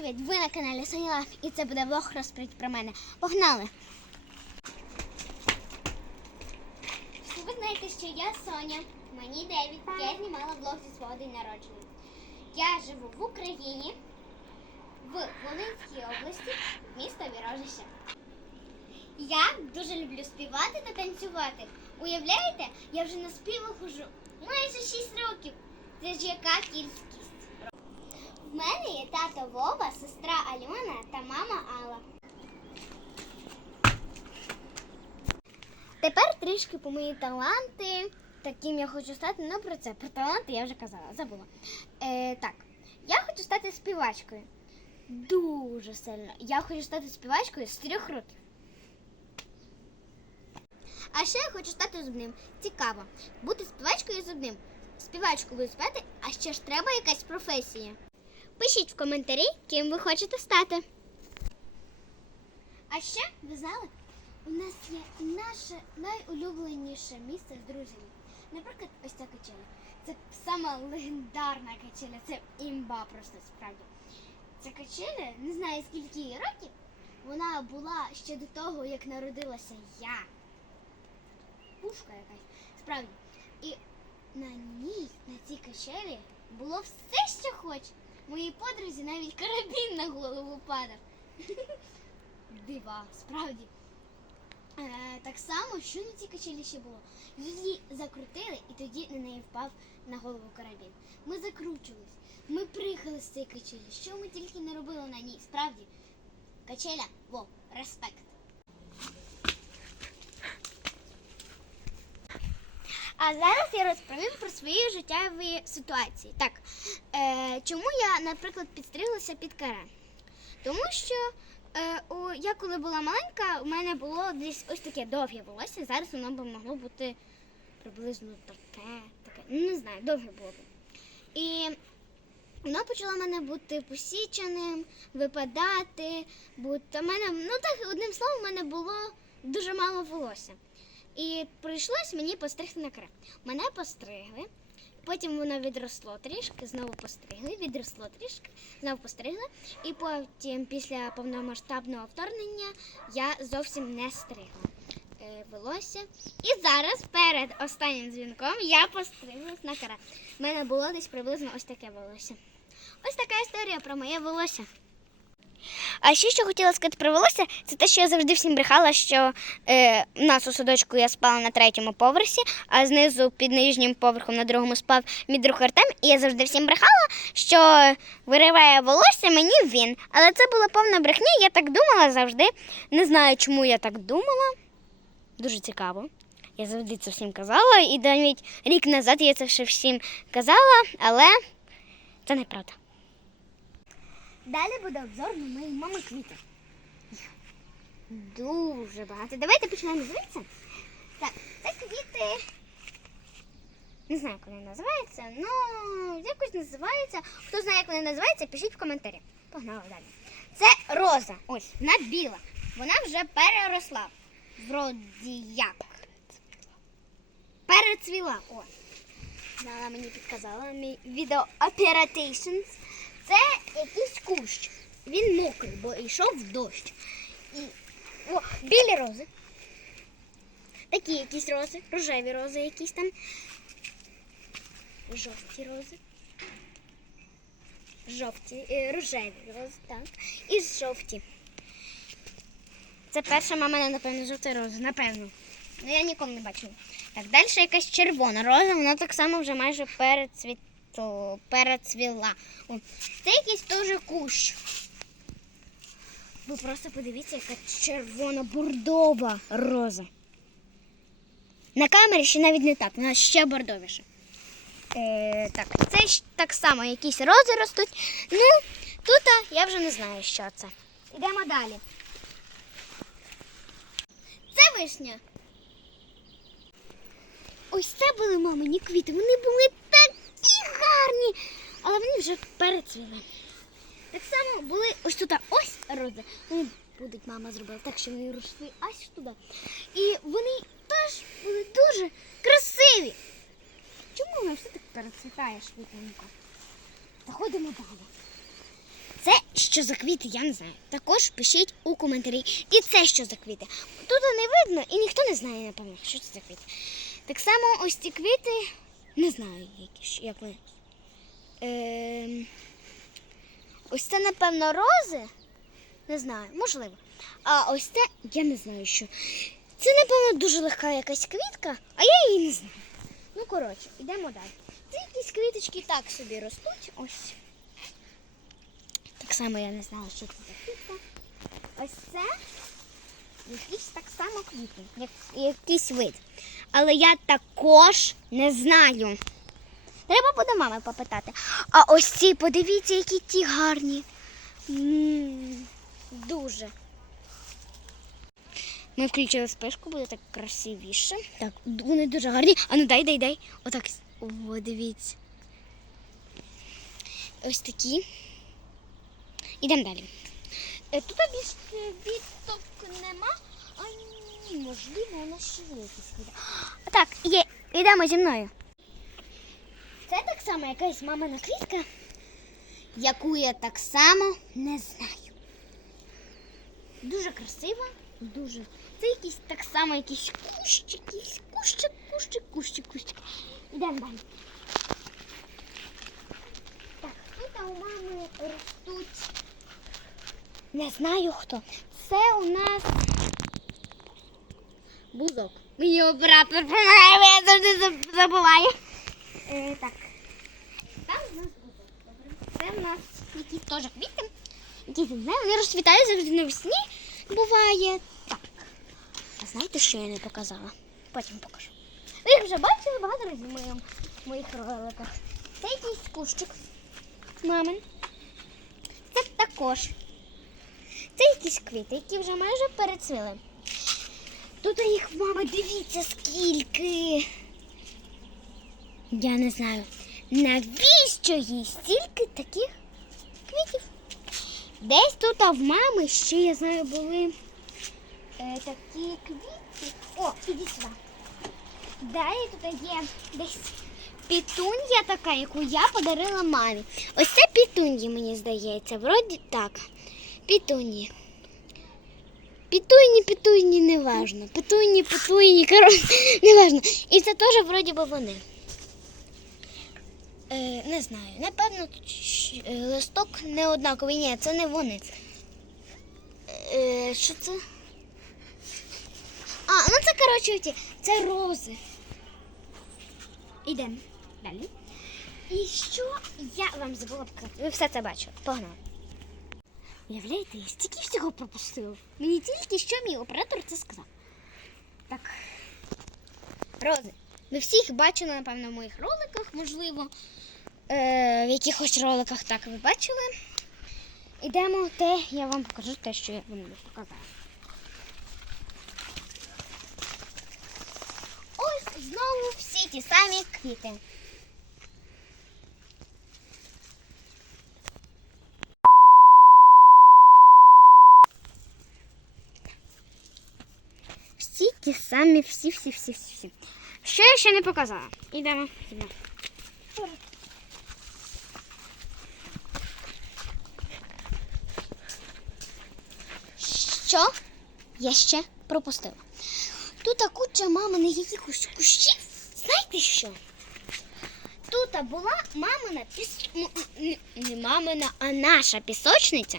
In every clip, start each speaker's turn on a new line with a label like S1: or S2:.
S1: привіт! Ви на каналі Соня і це буде влог розповідь про мене. Погнали! Всі ви знаєте, що я Соня, мені 9, я знімала влог зі свого день народження. Я живу в Україні, в Волинській області, місто Вірожище. Я дуже люблю співати та танцювати. Уявляєте, я вже на співах хожу майже 6 років. Це ж яка кількість. В мене є тато Вова, сестра Альона та мама Алла. Тепер трішки по мої таланти. Таким я хочу стати. Ну про це про таланти я вже казала, забула. Е, так, я хочу стати співачкою. Дуже сильно. Я хочу стати співачкою з трьох років. А ще я хочу стати зубним. Цікаво. Бути співачкою і зубним. Співачку буду співати, а ще ж треба якась професія. Пишіть в коментарі, ким ви хочете стати. А ще, ви знали, у нас є наше найулюбленіше місце з друзями. Наприклад, ось ця качеля. Це сама легендарна качеля, це імба просто справді. Ця качеля, не знаю скільки їй років, вона була ще до того, як народилася я. Пушка якась, справді. І на ній, на цій качелі, було все, що хоч. Моїй подрузі навіть карабін на голову падав. Дива, справді. Е, так само, що на цій качелі ще було. Її закрутили, і тоді на неї впав на голову карабін. Ми закручувались, ми приїхали з цієї качелі. Що ми тільки не робили на ній. Справді, качеля, во, респект. А зараз я розповім про свої життєві ситуації. Так, е, чому я, наприклад, підстрілася під каре? Тому що е, у, я коли була маленька, у мене було десь ось таке довге волосся. Зараз воно б могло бути приблизно таке, таке. Ну, не знаю, довге було б. І воно почало в мене бути посіченим, випадати, бути. У мене, ну так, одним словом, у мене було дуже мало волосся. І прийшлось мені постригти на крем. Мене постригли, потім воно відросло трішки, знову постригли, відросло трішки, знову постригли. І потім, після повномасштабного вторгнення, я зовсім не стригла е, волосся. І зараз, перед останнім дзвінком, я постриглась на каре. У мене було десь приблизно ось таке волосся. Ось така історія про моє волосся. А ще що хотіла сказати про волосся, це те, що я завжди всім брехала, що е, у нас у садочку я спала на третьому поверсі, а знизу під нижнім поверхом на другому спав мій друг Артем. І я завжди всім брехала, що вириває волосся мені він. Але це була повна брехня, я так думала завжди. Не знаю, чому я так думала. Дуже цікаво. Я завжди це всім казала, і навіть рік назад я це ще всім казала, але це неправда. Далі буде обзор на моєї мами квіти. Дуже багато. Давайте почнемо звідси. Так, це квіти. Не знаю, як вони називаються, ну якось називаються. Хто знає, як вони називаються, пишіть в коментарі. Погнали далі. Це роза. Ось, вона біла. Вона вже переросла. Вроді як. Перецвіла. О. Вона мені підказала мій відео Operations. Це якийсь кущ. Він мокрий, бо йшов дощ. І... О, білі рози. Такі якісь рози, рожеві рози якісь там. Жовті рози. Жовті, е, рожеві рози, так. І жовті. Це перша мамина, напевно, жовта роза, напевно. Ну я ніколи не бачила. Так, далі якась червона роза, вона так само вже майже перецвіто, перецвіла. Це якийсь теж кущ. Ви просто подивіться, яка червона бордова роза. На камері ще навіть не так, вона ще бордовіша. Е, так, це так само якісь рози ростуть. Ну, тут я вже не знаю, що це. Йдемо далі. Це вишня. Ось це були мамині квіти. Вони були але вони вже перецвіли. Так само були ось тут ось рози. Вони будуть, мама зробила так, що вони росли аж туди. І вони теж були дуже красиві. Чому воно все так перецвітає швидко? Заходимо далі. Це що за квіти, я не знаю. Також пишіть у коментарі. І це що за квіти. Тут не видно і ніхто не знає, напевно, що це за квіти. Так само ось ці квіти, не знаю, які, як вони. Ем, ось це, напевно, рози. Не знаю, можливо. А ось це я не знаю що. Це, напевно, дуже легка якась квітка, а я її не знаю. Ну, коротше, йдемо далі. Це якісь квіточки так собі ростуть. Ось. Так само я не знала, що це за квітка. Ось це якісь так само квіти, як, якийсь вид. Але я також не знаю. Треба буде мами попитати. А ось ці, подивіться, які ті гарні. М, Дуже. Ми включили спишку, буде так красивіше. Так, вони дуже гарні. А ну дай, дай, дай. Отак. О, дивіться. Ось такі. Ідемо далі. Е, Тут більше відток нема. А ні, можливо, у ще є якісь. Так, є. Йдемо зі мною. Це так само якась мамина квітка, яку я так само не знаю. Дуже красива, дуже. Це якийсь так само якийсь кущ, якийсь кущик, кущик, кущик, кущик. Ідемо далі. Так, тут у мами ростуть. Не знаю хто. Це у нас бузок. Мені оператор я завжди заб- забуваю. Е, так. Там у нас. Добре. Це в нас якісь теж квіти. Не вони розцвітають завжди навесні. Буває. Так. А знаєте, що я не показала? Потім покажу. Ви їх вже бачили багато разів в моїх роликах. Це якийсь кущик. Мамин. Це також. Це якісь квіти, які вже майже перецвіли. Тут їх, мама, дивіться, скільки. Я не знаю, навіщо їй стільки таких квітів. Десь тут а в мами ще, я знаю, були е, такі квіти. О, іди сюди. Далі тут є десь пітунья така, яку я подарила мамі. Ось це пітуньї, мені здається. Вроді так. Пітуньї. Пітуйні, пітуйні, неважно. Пітуйні, пітуйні, коротше, неважно. І це теж вроді би вони. Е, не знаю. Напевно, е, листок не однаковий. Ні, це не вони. Е, що це? А, ну це, коротше, це рози. Ідемо далі. І що я вам забула показати? Ви все це бачили. Погнали. Уявляєте, я стільки всього пропустила. Мені тільки що мій оператор це сказав. Так. Рози. Ви всіх бачили, напевно, в моїх роликах, можливо. Е, в якихось роликах так ви бачили. Ідемо те, я вам покажу те, що я вам не показала. Ось знову всі ті самі квіти. Всі ті самі, всі, Що я ще не показала? Ідемо. Що я ще пропустила? Тут куча маминих якихось кущів. Знаєте що? Тут була мамина піс... не мамина, а наша пісочниця.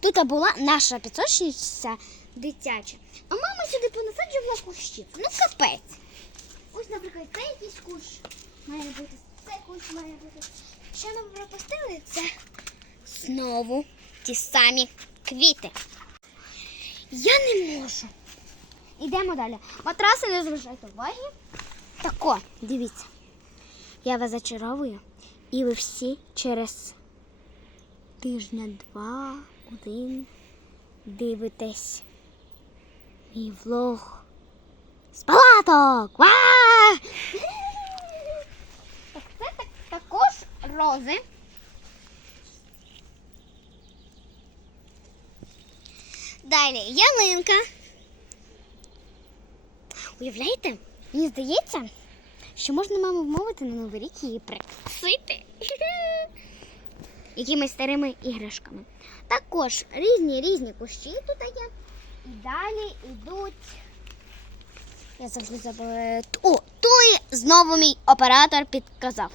S1: Тут була наша пісочниця дитяча. А мама сюди понасаджувала кущів. Ну капець. Ось, наприклад, це якийсь кущ має бути, це кущ має бути. Що ми пропустили? Це знову ті самі квіти. Я не можу. Ідемо далі. Матраси не зважайте уваги. Тако, дивіться. Я вас зачаровую, і ви всі через тижня два, один дивитесь мій влог з палаток. Так, це так, також рози. Далі ялинка. Уявляєте? Мені здається, що можна маму вмовити на Новий рік її прикрасити. якимись старими іграшками. Також різні різні кущі тут є. І далі йдуть. Я завжди забула. О, туї знову мій оператор підказав.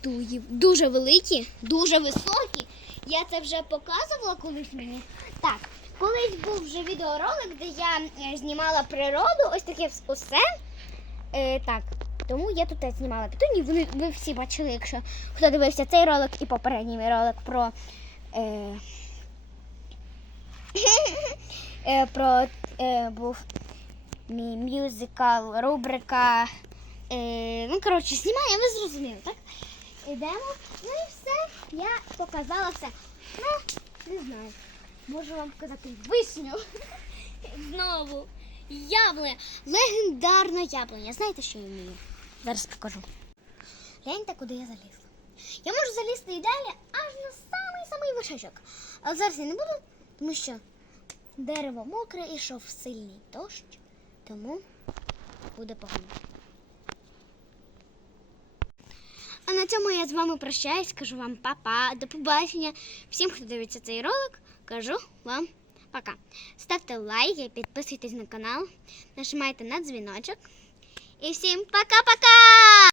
S1: Туї дуже великі, дуже високі. Я це вже показувала колись мені. Так, колись був вже відеоролик, де я е, знімала природу, ось таке усе. Е, так, тому я тут знімала петуні. Ви, ви всі бачили, якщо хто дивився цей ролик і попередній мій ролик про. Е, е, про е, був мій мюзикл, рубрика. Е, ну, коротше, знімаємо, ви зрозуміли, так? Ідемо. Ну і все. Я показала все. Ну, не знаю. Можу вам показати вишню. Знову. Яблуня. Легендарна яблуня. Знаєте, що я вмію? Зараз покажу. Гляньте, куди я залізла. Я можу залізти і далі аж на самий-самий вершечок. Але зараз я не буду, тому що дерево мокре і йшов сильний дощ, тому буде погано. А на цьому я з вами прощаюсь, кажу вам па-па, до побачення. Всім, хто дивиться цей ролик, кажу вам пока. Ставте лайки, підписуйтесь на канал, нажимайте на дзвіночок. І всім пока-пока!